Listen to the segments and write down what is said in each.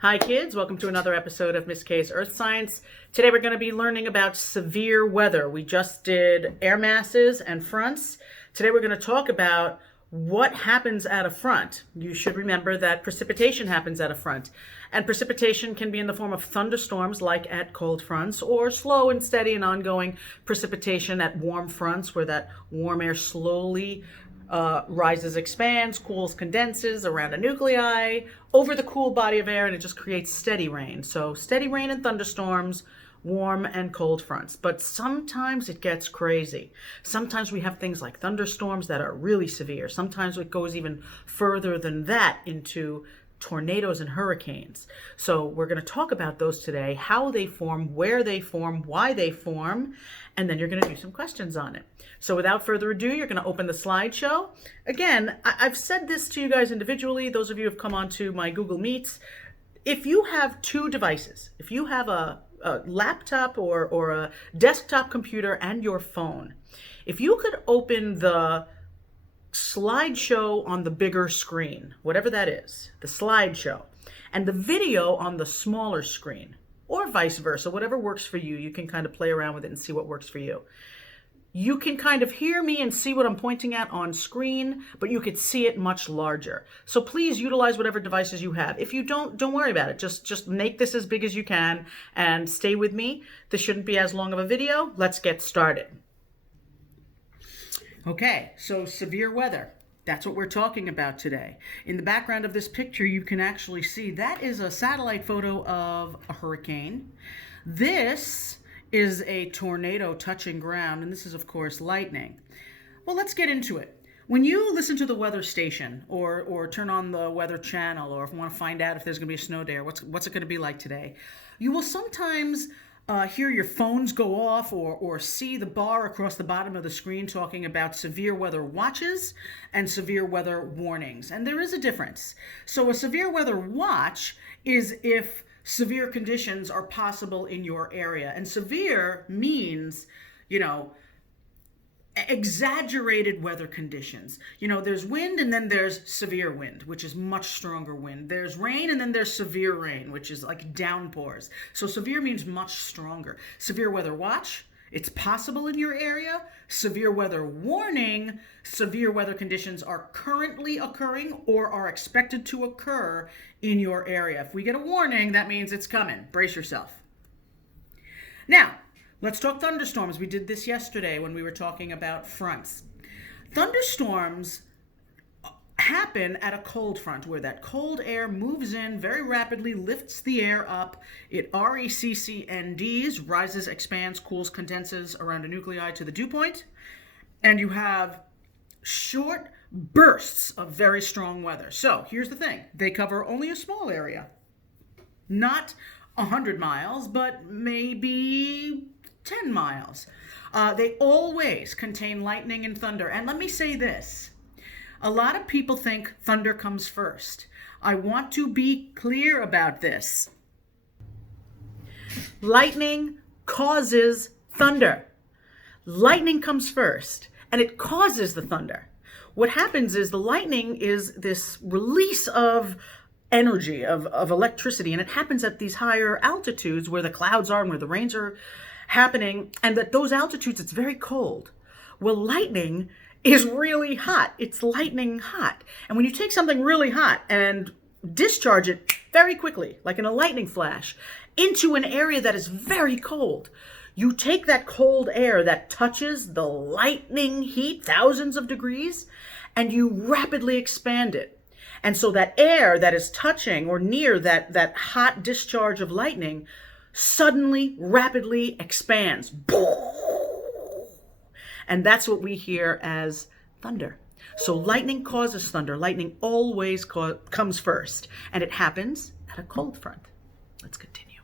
Hi kids, welcome to another episode of Miss K's Earth Science. Today we're going to be learning about severe weather. We just did air masses and fronts. Today we're going to talk about what happens at a front. You should remember that precipitation happens at a front. And precipitation can be in the form of thunderstorms like at cold fronts, or slow and steady and ongoing precipitation at warm fronts where that warm air slowly rises, expands, cools, condenses around a nuclei over the cool body of air, and it just creates steady rain. So steady rain and thunderstorms, warm and cold fronts. But sometimes it gets crazy. Sometimes we have things like thunderstorms that are really severe. Sometimes it goes even further than that into tornadoes and hurricanes. So we're going to talk about those today, how they form, where they form, why they form, and then you're going to do some questions on it. So without further ado, you're going to open the slideshow. Again, I've said this to you guys individually. Those of you who have come onto my Google Meets, if you have two devices, if you have a laptop or a desktop computer and your phone, if you could open the slideshow on the bigger screen, whatever that is, the slideshow, and the video on the smaller screen, or vice versa, whatever works for you. You can kind of play around with it and see what works for you. You can kind of hear me and see what I'm pointing at on screen, but you could see it much larger. So please utilize whatever devices you have. If you don't worry about it. Just make this as big as you can and stay with me. This shouldn't be as long of a video. Let's get started. Okay, so severe weather. That's what we're talking about today. In the background of this picture, you can actually see that is a satellite photo of a hurricane. This is a tornado touching ground, and this is, of course, lightning. Well, let's get into it. When you listen to the weather station or turn on the weather channel, or if you want to find out if there's going to be a snow day or what's it going to be like today, you will sometimes hear your phones go off or see the bar across the bottom of the screen talking about severe weather watches and severe weather warnings. And there is a difference. So a severe weather watch is if severe conditions are possible in your area. And severe means, exaggerated weather conditions. There's wind and then there's severe wind, which is much stronger wind. There's rain and then there's severe rain, which is like downpours. So severe means much stronger. Severe weather watch, it's possible in your area. Severe weather warning, severe weather conditions are currently occurring or are expected to occur in your area. If we get a warning, that means it's coming. Brace yourself. Now, let's talk thunderstorms. We did this yesterday when we were talking about fronts. Thunderstorms happen at a cold front where that cold air moves in very rapidly, lifts the air up. It RECCNDs, rises, expands, cools, condenses around a nuclei to the dew point. And you have short bursts of very strong weather. So here's the thing. They cover only a small area. Not 100 miles, but maybe 10 miles. They always contain lightning and thunder. And let me say this. A lot of people think thunder comes first. I want to be clear about this. Lightning causes thunder. Lightning comes first, and it causes the thunder. What happens is the lightning is this release of energy, of electricity, and it happens at these higher altitudes where the clouds are and where the rains are happening, and at those altitudes it's very cold. Well, lightning is really hot. It's lightning hot. And when you take something really hot and discharge it very quickly, like in a lightning flash, into an area that is very cold, you take that cold air that touches the lightning heat, thousands of degrees, and you rapidly expand it. And so that air that is touching or near that hot discharge of lightning suddenly, rapidly expands. And that's what we hear as thunder. So lightning causes thunder. Lightning always comes first. And it happens at a cold front. Let's continue.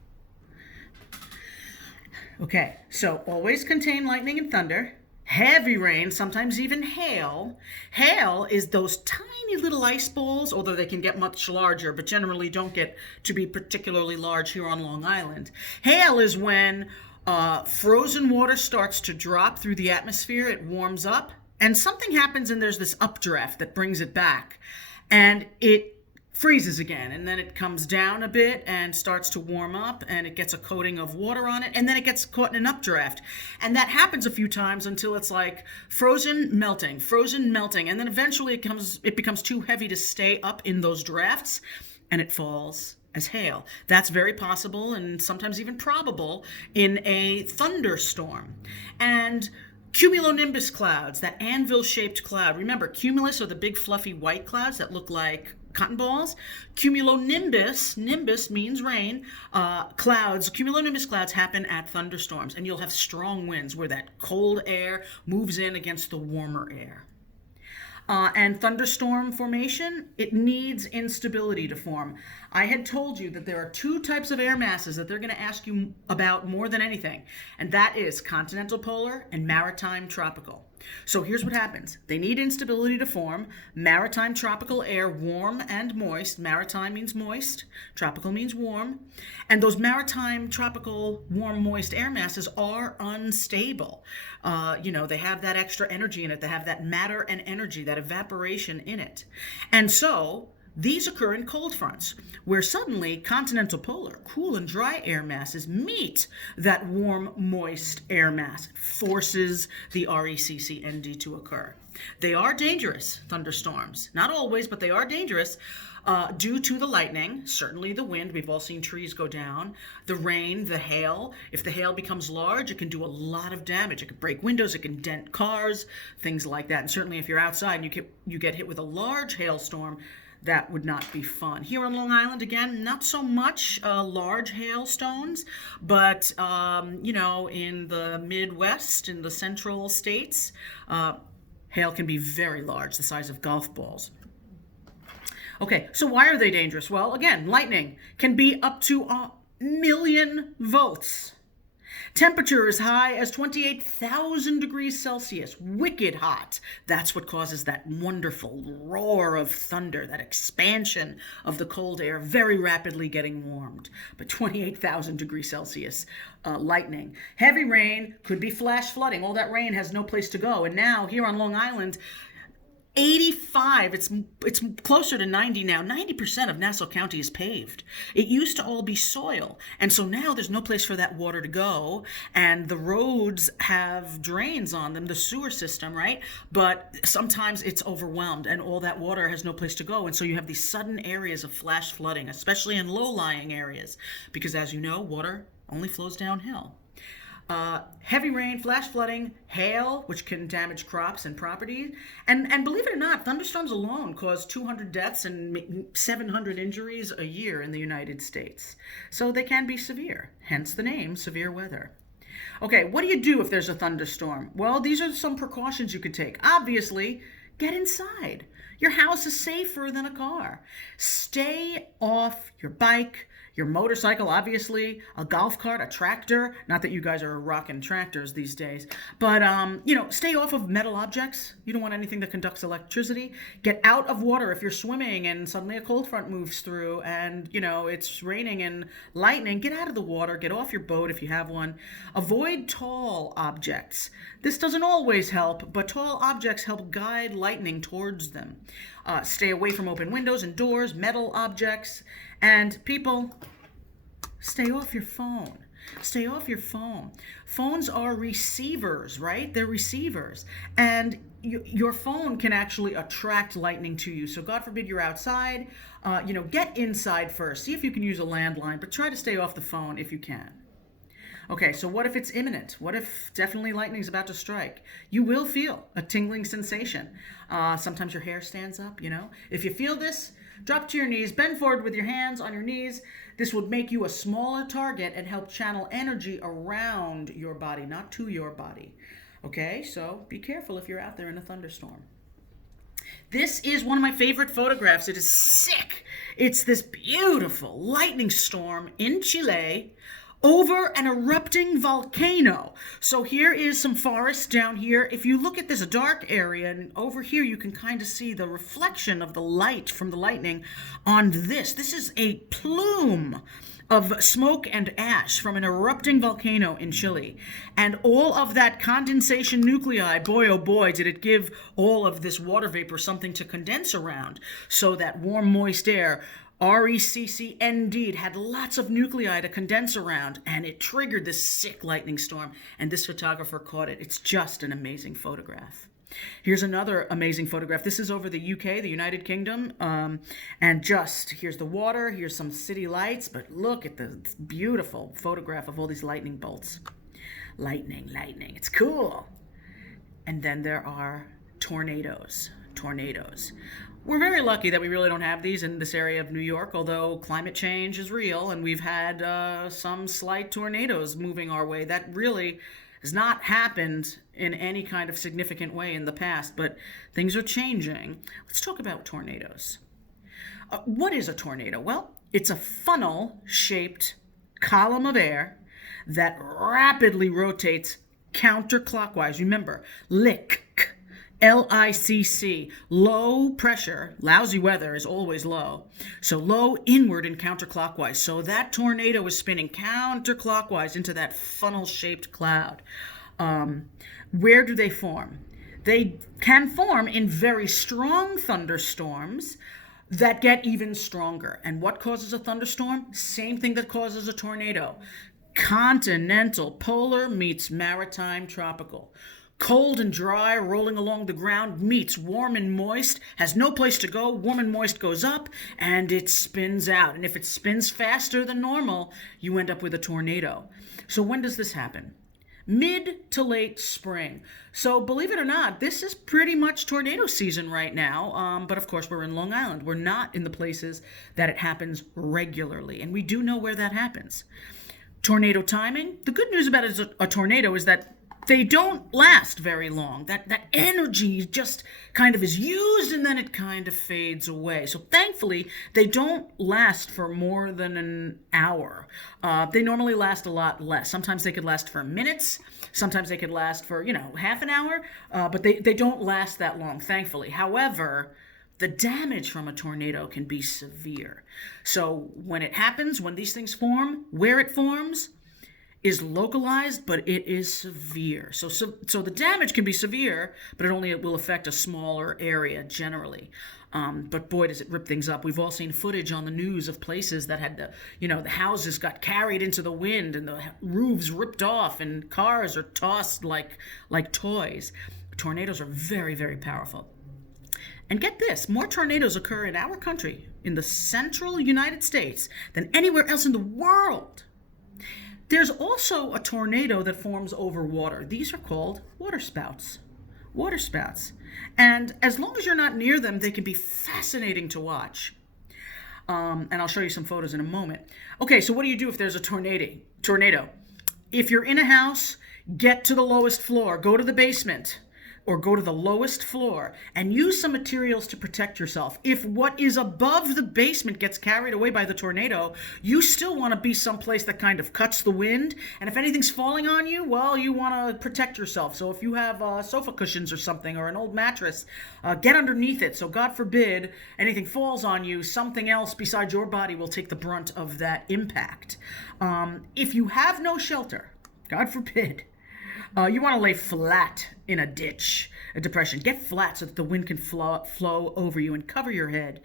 Okay, so always contain lightning and thunder. Heavy rain, sometimes even hail. Hail is those tiny little ice balls, although they can get much larger, but generally don't get to be particularly large here on Long Island. Hail is when frozen water starts to drop through the atmosphere. It warms up, and something happens, and there's this updraft that brings it back. And it freezes again, and then it comes down a bit and starts to warm up, and it gets a coating of water on it, and then it gets caught in an updraft. And that happens a few times until it's like frozen, melting, and then eventually it becomes too heavy to stay up in those drafts, and it falls as hail. That's very possible and sometimes even probable in a thunderstorm. And cumulonimbus clouds, that anvil-shaped cloud. Remember, cumulus are the big fluffy white clouds that look like cotton balls. Cumulonimbus, nimbus means rain, cumulonimbus clouds happen at thunderstorms, and you'll have strong winds where that cold air moves in against the warmer air. And thunderstorm formation, it needs instability to form. I had told you that there are two types of air masses that they're going to ask you about more than anything, and that is continental polar and maritime tropical. So here's what happens. They need instability to form. Maritime tropical air, warm and moist. Maritime means moist. Tropical means warm. And those maritime tropical warm moist air masses are unstable. They have that extra energy in it. They have that matter and energy, that evaporation in it. And so these occur in cold fronts, where suddenly continental polar, cool and dry air masses meet that warm, moist air mass. It forces the RECCND to occur. They are dangerous, thunderstorms. Not always, but they are dangerous due to the lightning, certainly the wind. We've all seen trees go down. The rain, the hail. If the hail becomes large, it can do a lot of damage. It can break windows, it can dent cars, things like that. And certainly if you're outside and you get hit with a large hailstorm, that would not be fun. Here on Long Island, again, not so much large hailstones, but, in the Midwest, in the central states, hail can be very large, the size of golf balls. Okay, so why are they dangerous? Well, again, lightning can be up to 1,000,000 volts. Temperature as high as 28,000 degrees Celsius, wicked hot. That's what causes that wonderful roar of thunder, that expansion of the cold air very rapidly getting warmed. But 28,000 degrees Celsius, lightning. Heavy rain could be flash flooding. All that rain has no place to go. And now here on Long Island, 85, it's closer to 90 now. 90% of Nassau County is paved. It used to all be soil. And so now there's no place for that water to go. And the roads have drains on them, the sewer system, right? But sometimes it's overwhelmed and all that water has no place to go. And so you have these sudden areas of flash flooding, especially in low-lying areas. Because as you know, water only flows downhill. Heavy rain, flash flooding, hail, which can damage crops and property. And believe it or not, thunderstorms alone cause 200 deaths and 700 injuries a year in the United States. So they can be severe, hence the name severe weather. Okay, what do you do if there's a thunderstorm? Well, these are some precautions you could take. Obviously, get inside. Your house is safer than a car. Stay off your bike, your motorcycle, obviously, a golf cart, a tractor. Not that you guys are rocking tractors these days. But, stay off of metal objects. You don't want anything that conducts electricity. Get out of water if you're swimming and suddenly a cold front moves through and, it's raining and lightning. Get out of the water. Get off your boat if you have one. Avoid tall objects. This doesn't always help, but tall objects help guide lightning towards them. Stay away from open windows and doors, metal objects, and people, stay off your phone. Stay off your phone. Phones are receivers, right? They're receivers. And your phone can actually attract lightning to you. So God forbid you're outside, get inside first. See if you can use a landline, but try to stay off the phone if you can. Okay, so what if it's imminent? What if definitely lightning's about to strike? You will feel a tingling sensation. Sometimes your hair stands up, If you feel this, drop to your knees, bend forward with your hands on your knees. This would make you a smaller target and help channel energy around your body, not to your body. Okay, so be careful if you're out there in a thunderstorm. This is one of my favorite photographs. It is sick. It's this beautiful lightning storm in Chile over an erupting volcano. So here is some forest down here. If you look at this dark area, and over here you can kind of see the reflection of the light from the lightning on this. This is a plume of smoke and ash from an erupting volcano in Chile. And all of that condensation nuclei, boy oh boy, did it give all of this water vapor something to condense around. So that warm, moist air, RECCND, had lots of nuclei to condense around, and it triggered this sick lightning storm, and this photographer caught it. It's just an amazing photograph. Here's another amazing photograph. This is over the UK, the United Kingdom, and just here's the water, here's some city lights, but look at the beautiful photograph of all these lightning bolts. Lightning, it's cool. And then there are tornadoes. We're very lucky that we really don't have these in this area of New York, although climate change is real, and we've had some slight tornadoes moving our way. That really has not happened in any kind of significant way in the past, but things are changing. Let's talk about tornadoes. What is a tornado? Well, it's a funnel-shaped column of air that rapidly rotates counterclockwise. Remember, LICC, LICC, low pressure, lousy weather is always low. So low, inward, and counterclockwise. So that tornado is spinning counterclockwise into that funnel-shaped cloud. Where do they form? They can form in very strong thunderstorms that get even stronger. And what causes a thunderstorm? Same thing that causes a tornado. Continental polar meets maritime tropical. Cold and dry, rolling along the ground, meets warm and moist, has no place to go. Warm and moist goes up, and it spins out. And if it spins faster than normal, you end up with a tornado. So when does this happen? Mid to late spring. So believe it or not, this is pretty much tornado season right now. But of course, we're in Long Island. We're not in the places that it happens regularly. And we do know where that happens. Tornado timing. The good news about a tornado is that they don't last very long. That energy just kind of is used and then it kind of fades away. So thankfully, they don't last for more than an hour. They normally last a lot less. Sometimes they could last for minutes. Sometimes they could last for, half an hour. But they don't last that long, thankfully. However, the damage from a tornado can be severe. So when it happens, when these things form, where it forms is localized, but it is severe. So the damage can be severe, but it only will affect a smaller area generally. But boy, does it rip things up. We've all seen footage on the news of places that had the houses got carried into the wind and the roofs ripped off and cars are tossed like toys. Tornadoes are very, very powerful. And get this, more tornadoes occur in our country, in the central United States, than anywhere else in the world. There's also a tornado that forms over water. These are called waterspouts. And as long as you're not near them, they can be fascinating to watch. And I'll show you some photos in a moment. Okay, so what do you do if there's a tornado? If you're in a house, get to the lowest floor, go to the basement, or go to the lowest floor and use some materials to protect yourself. If what is above the basement gets carried away by the tornado, you still want to be someplace that kind of cuts the wind. And if anything's falling on you, well, you want to protect yourself. So if you have sofa cushions or something or an old mattress, get underneath it. So God forbid anything falls on you, something else besides your body will take the brunt of that impact. If you have no shelter, God forbid, you want to lay flat in a ditch, a depression. Get flat so that the wind can flow over you and cover your head.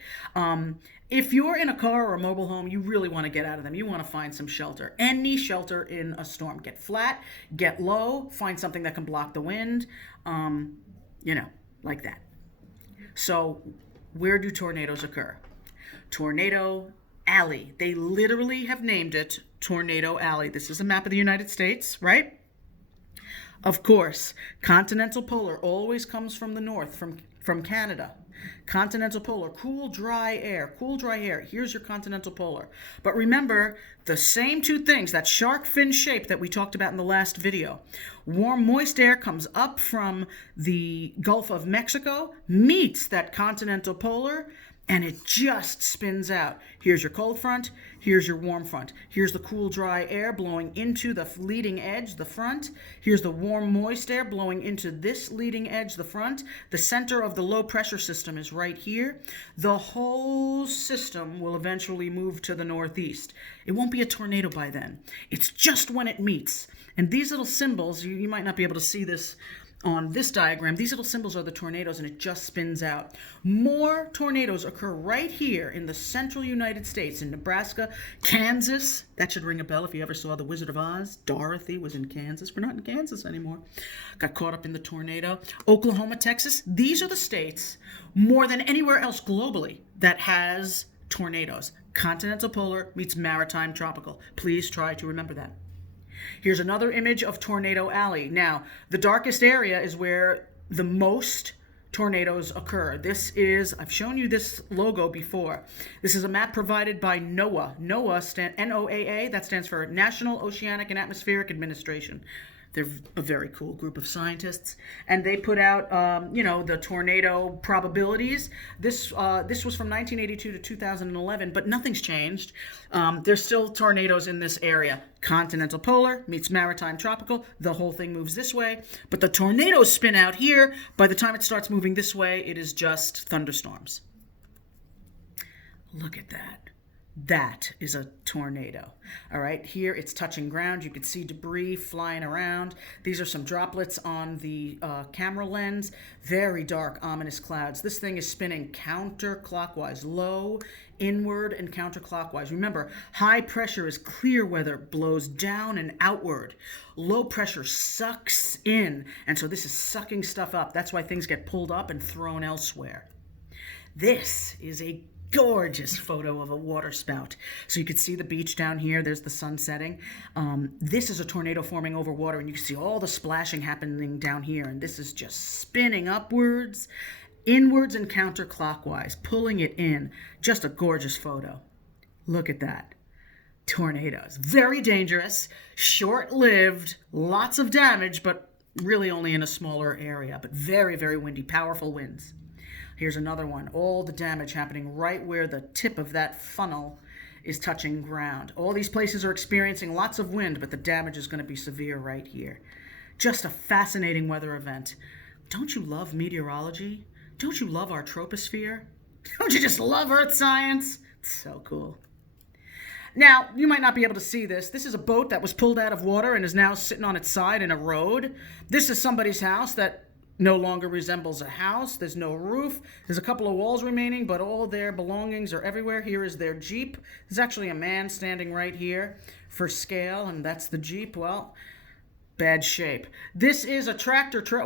If you're in a car or a mobile home, you really want to get out of them. You want to find some shelter. Any shelter in a storm. Get flat, get low, find something that can block the wind, like that. So where do tornadoes occur? Tornado Alley. They literally have named it Tornado Alley. This is a map of the United States, right? Of course, continental polar always comes from the north, from Canada. Continental polar, cool, dry air. Here's your continental polar. But remember, the same two things, that shark fin shape that we talked about in the last video. Warm, moist air comes up from the Gulf of Mexico, meets that continental polar, and it just spins out. Here's your cold front, here's your warm front. Here's the cool, dry air blowing into the leading edge, the front. Here's the warm, moist air blowing into this leading edge, the front. The center of the low pressure system is right here. The whole system will eventually move to the northeast. It won't be a tornado by then. It's just when it meets. And these little symbols, you might not be able to see this on this diagram, these little symbols are the tornadoes, and it just spins out. More tornadoes occur right here in the central United States, in Nebraska, Kansas. That should ring a bell if you ever saw The Wizard of Oz. Dorothy was in Kansas. We're not in Kansas anymore. Got caught up in the tornado. Oklahoma, Texas. These are the states, more than anywhere else globally, that has tornadoes. Continental polar meets maritime tropical. Please try to remember that. Here's another image of Tornado Alley. Now, the darkest area is where the most tornadoes occur. This is, I've shown you this logo before. This is a map provided by NOAA. NOAA, that stands for National Oceanic and Atmospheric Administration. They're a very cool group of scientists, and they put out, the tornado probabilities. This was from 1982 to 2011, but nothing's changed. There's still tornadoes in this area. Continental polar meets maritime tropical. The whole thing moves this way, but the tornadoes spin out here. By the time it starts moving this way, it is just thunderstorms. Look at that. That is a tornado. All right, here it's touching ground. You can see debris flying around. These are some droplets on the camera lens. Very dark, ominous clouds. This thing is spinning counterclockwise, low, inward, and counterclockwise. Remember, high pressure is clear weather, blows down and outward. Low pressure sucks in, and so this is sucking stuff up. That's why things get pulled up and thrown elsewhere. This is a gorgeous photo of a water spout. So you can see the beach down here. There's the sun setting. This is a tornado forming over water, and you can see all the splashing happening down here. And this is just spinning upwards, inwards, and counterclockwise, pulling it in. Just a gorgeous photo. Look at that. Tornadoes. Very dangerous, short-lived, lots of damage, but really only in a smaller area. But very, very windy, powerful winds. Here's another one. All the damage happening right where the tip of that funnel is touching ground. All these places are experiencing lots of wind, but the damage is going to be severe right here. Just a fascinating weather event. Don't you love meteorology? Don't you love our troposphere? Don't you just love earth science? It's so cool. Now, you might not be able to see this. This is a boat that was pulled out of water and is now sitting on its side in a road. This is somebody's house that no longer resembles a house. There's no roof. There's a couple of walls remaining, but all their belongings are everywhere. Here is their Jeep. There's actually a man standing right here for scale, and that's the Jeep. Well, bad shape. This is a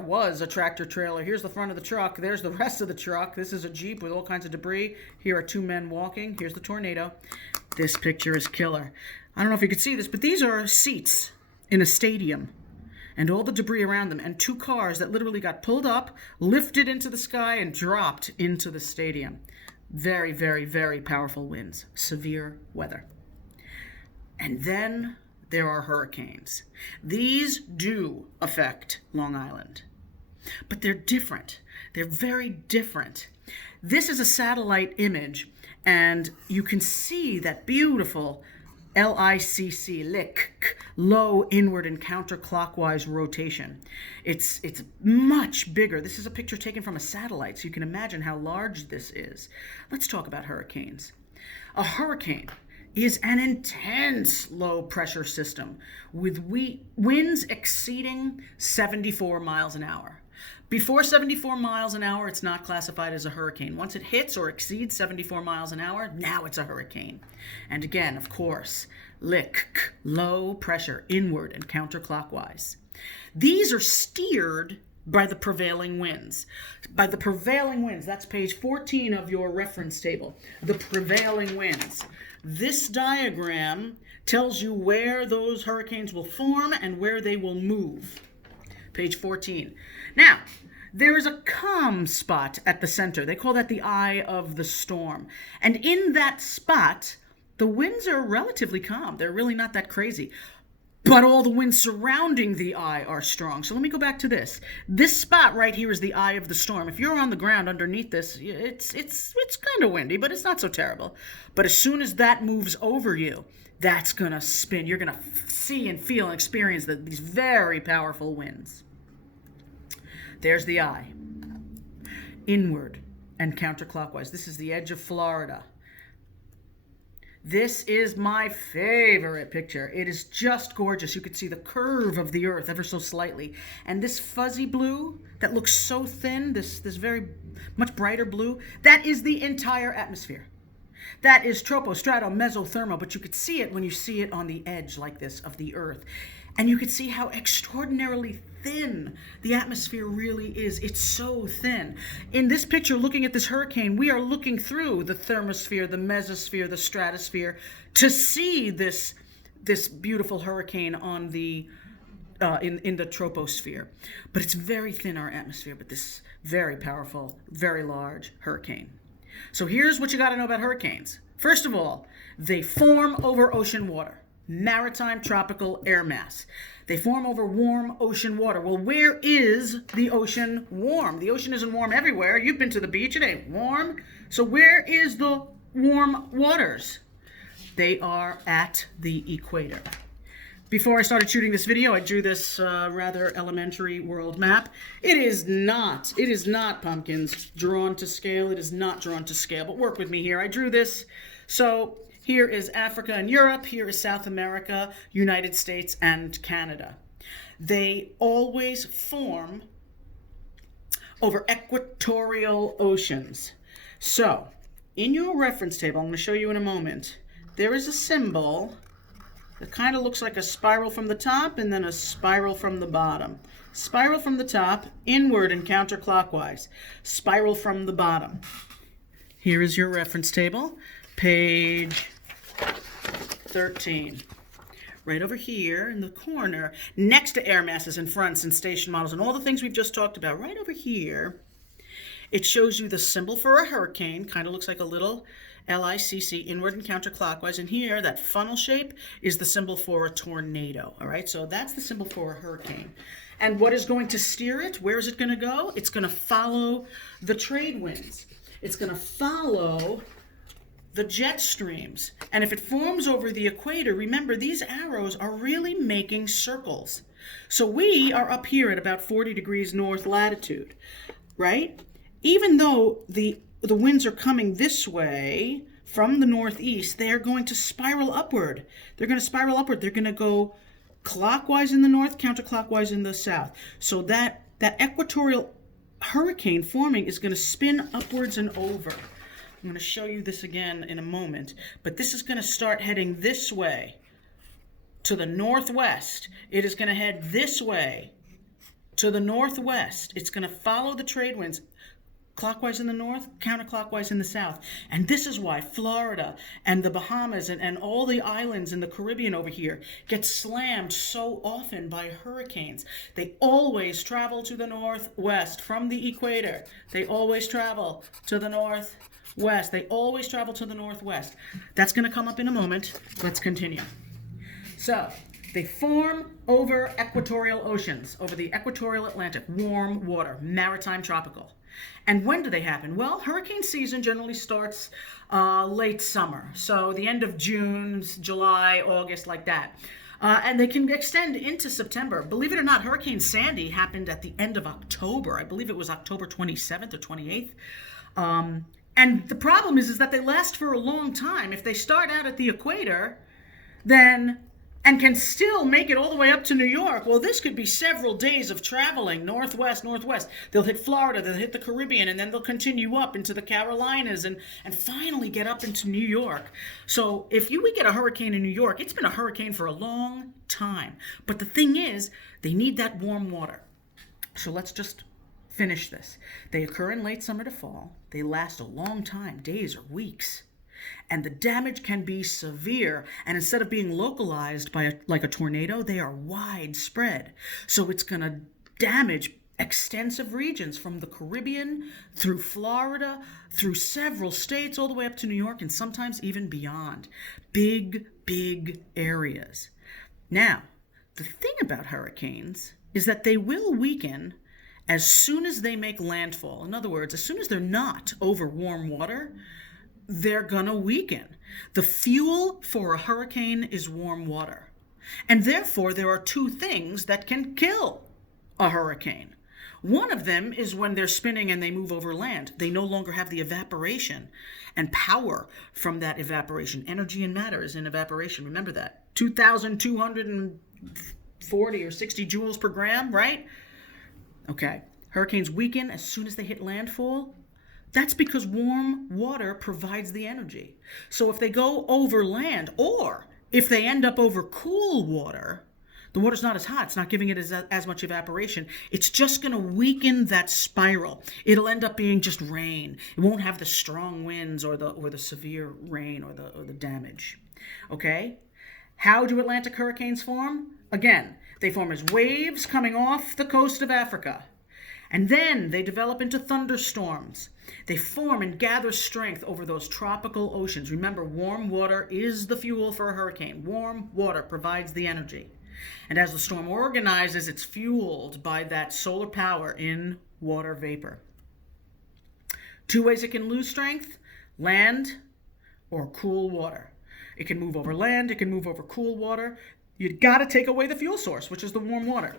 was a tractor trailer. Here's the front of the truck. There's the rest of the truck. This is a Jeep with all kinds of debris. Here are two men walking. Here's the tornado. This picture is killer. I don't know if you can see this, but these are seats in a stadium, and all the debris around them, and two cars that literally got pulled up, lifted into the sky, and dropped into the stadium. Very, very, very powerful winds. Severe weather. And then there are hurricanes. These do affect Long Island, but they're different. They're very different. This is a satellite image, and you can see that beautiful LICC, low, inward, and counterclockwise rotation. It's much bigger. This is a picture taken from a satellite, so you can imagine how large this is. Let's talk about hurricanes. A hurricane is an intense low-pressure system with winds exceeding 74 miles an hour. Before 74 miles an hour, it's not classified as a hurricane. Once it hits or exceeds 74 miles an hour, now it's a hurricane. And again, of course, low pressure, inward and counterclockwise. These are steered by the prevailing winds. By the prevailing winds, that's page 14 of your reference table. The prevailing winds. This diagram tells you where those hurricanes will form and where they will move. Page 14. Now, there is a calm spot at the center. They call that the eye of the storm. And in that spot, the winds are relatively calm. They're really not that crazy. but all the winds surrounding the eye are strong. So let me go back to this. This spot right here is the eye of the storm. If you're on the ground underneath this, it's kind of windy, but it's not so terrible. But as soon as that moves over you, that's going to spin. You're going to see and feel and experience these very powerful winds. There's the eye. Inward and counterclockwise. This is the edge of Florida. This is my favorite picture. It is just gorgeous. You could see the curve of the earth ever so slightly. And this fuzzy blue that looks so thin, this very much brighter blue, that is the entire atmosphere. That is tropostrato, mesothermo, but you could see it when you see it on the edge like this of the earth. And you could see how extraordinarily thin the atmosphere really is. It's so thin. In this picture, looking at this hurricane, we are looking through the thermosphere, the mesosphere, the stratosphere to see this beautiful hurricane on the in the troposphere. But it's very thin, our atmosphere, but this very powerful, very large hurricane. So here's what you got to know about hurricanes. First of all, they form over ocean water. Maritime tropical air mass. They form over warm ocean water. Well, where is the ocean warm? The ocean isn't warm everywhere. You've been to the beach, it ain't warm. So where is the warm waters? They are at the equator. Before I started shooting this video, I drew this rather elementary world map. It is not, pumpkins, drawn to scale. It is not drawn to scale, but work with me here. I drew this. So here is Africa and Europe. Here is South America, United States, and Canada. They always form over equatorial oceans. So in your reference table, I'm going to show you in a moment, there is a symbol that kind of looks like a spiral from the top and then a spiral from the bottom. Spiral from the top, inward and counterclockwise. Spiral from the bottom. Here is your reference table, page 13. Right over here in the corner, next to air masses and fronts and station models and all the things we've just talked about, right over here, it shows you the symbol for a hurricane, kind of looks like a little LICC, inward and counterclockwise. And here, that funnel shape is the symbol for a tornado. All right, so that's the symbol for a hurricane. And what is going to steer it? Where is it going to go? It's going to follow the trade winds. It's going to follow the jet streams. And if it forms over the equator, remember, these arrows are really making circles. So we are up here at about 40 degrees north latitude, right? Even though the winds are coming this way from the northeast, they are going to spiral upward. They're going to spiral upward. They're going to go clockwise in the north, counterclockwise in the south. So that equatorial hurricane forming is going to spin upwards and over. I'm going to show you this again in a moment, but this is going to start heading this way to the northwest. It is going to head this way to the northwest. It's going to follow the trade winds, clockwise in the north, counterclockwise in the south. And this is why Florida and the Bahamas and all the islands in the Caribbean over here get slammed so often by hurricanes. They always travel to the northwest from the equator. They always travel to the northwest. They always travel to the northwest. That's going to come up in a moment. Let's continue. So they form over equatorial oceans, over the equatorial Atlantic, warm water, maritime tropical. And when do they happen? Well, hurricane season generally starts late summer. So the end of June, July, August, like that. And they can extend into September. Believe it or not, Hurricane Sandy happened at the end of October. I believe it was October 27th or 28th. And the problem is that they last for a long time. If they start out at the equator, then and can still make it all the way up to New York, well, this could be several days of traveling northwest. They'll hit Florida, they'll hit the Caribbean, and then they'll continue up into the Carolinas and finally get up into New York. So if we get a hurricane in New York, it's been a hurricane for a long time. But the thing is, they need that warm water. So let's just finish this. They occur in late summer to fall. They last a long time, days or weeks. And the damage can be severe. And instead of being localized by like a tornado, they are widespread. So it's going to damage extensive regions from the Caribbean through Florida, through several states, all the way up to New York, and sometimes even beyond. Big, big areas. Now, The thing about hurricanes is that they will weaken as soon as they make landfall. In other words, as soon as they're not over warm water, they're gonna weaken. The fuel for a hurricane is warm water. And therefore, there are two things that can kill a hurricane. One of them is when they're spinning and they move over land. They no longer have the evaporation and power from that evaporation. Energy and matter is in evaporation. Remember that. 2,240 or 60 joules per gram, right? Okay. Hurricanes weaken as soon as they hit landfall. That's because warm water provides the energy. So if they go over land, or if they end up over cool water, the water's not as hot. It's not giving it as much evaporation. It's just going to weaken that spiral. It'll end up being just rain. It won't have the strong winds or the severe rain or the damage. Okay? How do Atlantic hurricanes form? Again, they form as waves coming off the coast of Africa. And then they develop into thunderstorms. They form and gather strength over those tropical oceans. Remember, warm water is the fuel for a hurricane. Warm water provides the energy. And as the storm organizes, it's fueled by that solar power in water vapor. Two ways it can lose strength: land or cool water. It can move over land, it can move over cool water. You've got to take away the fuel source, which is the warm water.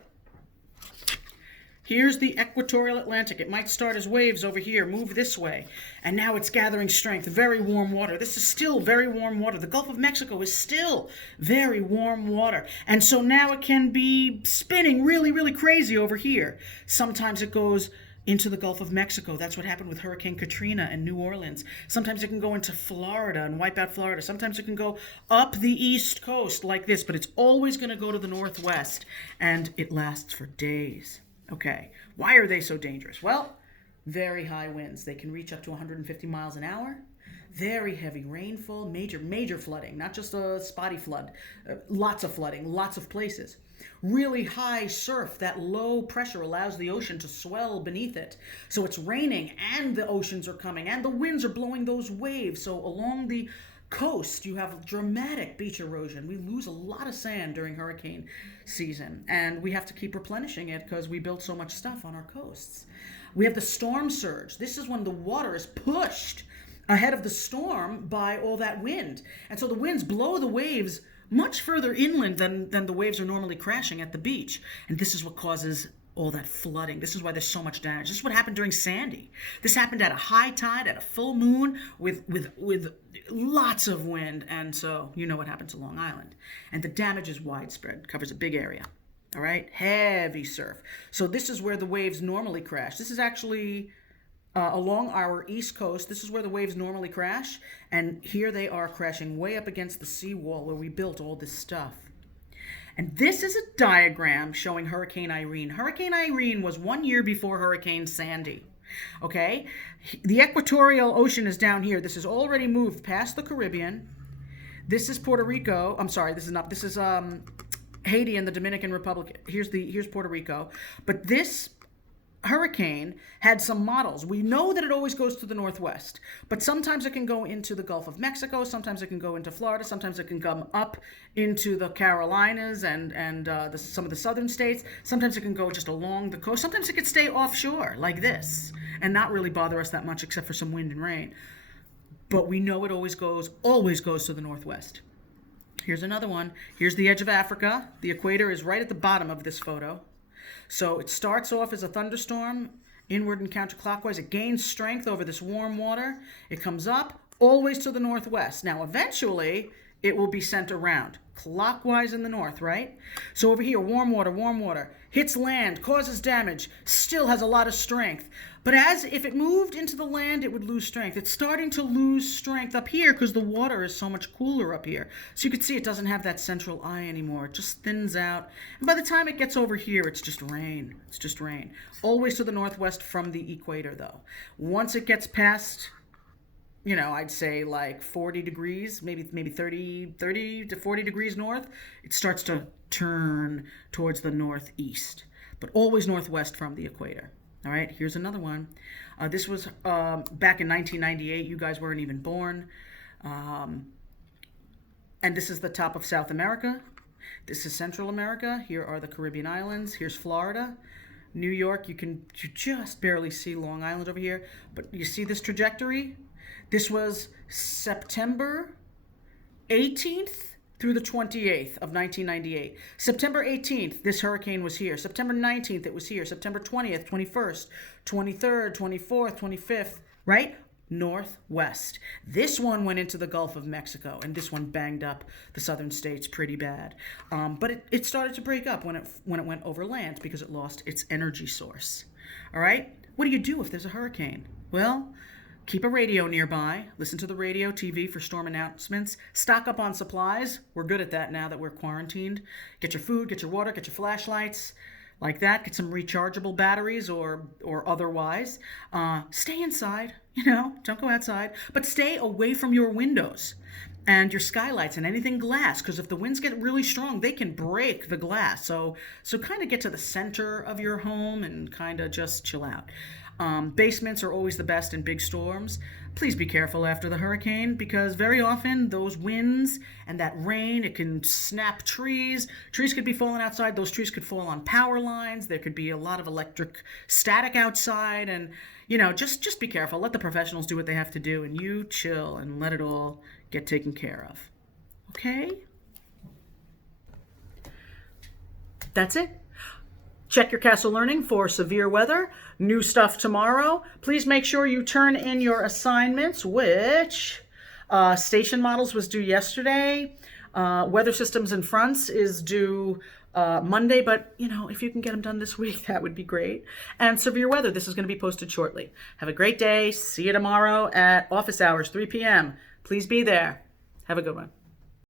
Here's the equatorial Atlantic. It might start as waves over here, move this way, and now it's gathering strength. Very warm water. This is still very warm water. The Gulf of Mexico is still very warm water. And so now it can be spinning really, really crazy over here. Sometimes it goes into the Gulf of Mexico. That's what happened with Hurricane Katrina in New Orleans. Sometimes it can go into Florida and wipe out Florida. Sometimes it can go up the East Coast like this, but it's always going to go to the northwest, and it lasts for days. Okay, why are they so dangerous? Well, very high winds. They can reach up to 150 miles an hour. Very heavy rainfall, major flooding, not just a spotty flood. Lots of flooding, lots of places. Really high surf. That low pressure allows the ocean to swell beneath it. So it's raining and the oceans are coming and the winds are blowing those waves. So along the coast, you have dramatic beach erosion. We lose a lot of sand during hurricane season, and we have to keep replenishing it because we built so much stuff on our coasts. We have the storm surge. This is when the water is pushed ahead of the storm by all that wind. And so the winds blow the waves much further inland than the waves are normally crashing at the beach. And this is what causes all that flooding. This is why there's so much damage. This is what happened during Sandy. This happened at a high tide, at a full moon, with lots of wind. And so you know what happened to Long Island. And the damage is widespread, covers a big area. All right, heavy surf. So this is where the waves normally crash. This is actually along our east coast. This is where the waves normally crash. And here they are crashing way up against the seawall where we built all this stuff. And this is a diagram showing Hurricane Irene. Hurricane Irene was 1 year before Hurricane Sandy. Okay? The equatorial ocean is down here. This has already moved past the Caribbean. This is Puerto Rico. I'm sorry, this is Haiti and the Dominican Republic. Here's Puerto Rico. But this hurricane had some models. We know that it always goes to the northwest, but sometimes it can go into the Gulf of Mexico, sometimes it can go into Florida, sometimes it can come up into the Carolinas and some of the southern states, sometimes it can go just along the coast, sometimes it could stay offshore like this and not really bother us that much except for some wind and rain. But we know it always goes to the northwest. Here's another one. Here's the edge of Africa. The equator is right at the bottom of this photo. So it starts off as a thunderstorm, inward and counterclockwise. It gains strength over this warm water. It comes up, always to the northwest. Now, eventually, it will be sent around, clockwise in the north, right? So over here, warm water, hits land, causes damage, still has a lot of strength. But as if it moved into the land, it would lose strength. It's starting to lose strength up here because the water is so much cooler up here. So you can see it doesn't have that central eye anymore. It just thins out. And by the time it gets over here, it's just rain. It's just rain. Always to the northwest from the equator, though. Once it gets past, I'd say like 40 degrees, maybe 30 to 40 degrees north, it starts to turn towards the northeast, but always northwest from the equator. All right, here's another one. This was back in 1998. You guys weren't even born. And this is the top of South America. This is Central America. Here are the Caribbean islands. Here's Florida. New York, you just barely see Long Island over here. But you see this trajectory? This was September 18th through the 28th of 1998. September 18th, this hurricane was here. September 19th, it was here. September 20th, 21st, 23rd, 24th, 25th, right? Northwest. This one went into the Gulf of Mexico, and this one banged up the southern states pretty bad. But it started to break up when it went over land because it lost its energy source. All right? What do you do if there's a hurricane? Well, keep a radio nearby. Listen to the radio, TV for storm announcements. Stock up on supplies. We're good at that now that we're quarantined. Get your food, get your water, get your flashlights. Like that, get some rechargeable batteries or otherwise. Stay inside, don't go outside. But stay away from your windows and your skylights and anything glass, because if the winds get really strong, they can break the glass. So kind of get to the center of your home and kind of just chill out. Basements are always the best in big storms. Please be careful after the hurricane, because very often those winds and that rain, it can snap trees. Trees could be falling outside. Those trees could fall on power lines. There could be a lot of electric static outside. And, just be careful. Let the professionals do what they have to do, and you chill and let it all get taken care of. Okay? That's it. Check your Castle Learning for severe weather. New stuff tomorrow. Please make sure you turn in your assignments, which station models was due yesterday. Weather systems and fronts is due Monday, but if you can get them done this week, that would be great. And severe weather, this is going to be posted shortly. Have a great day. See you tomorrow at office hours, 3 p.m. Please be there. Have a good one.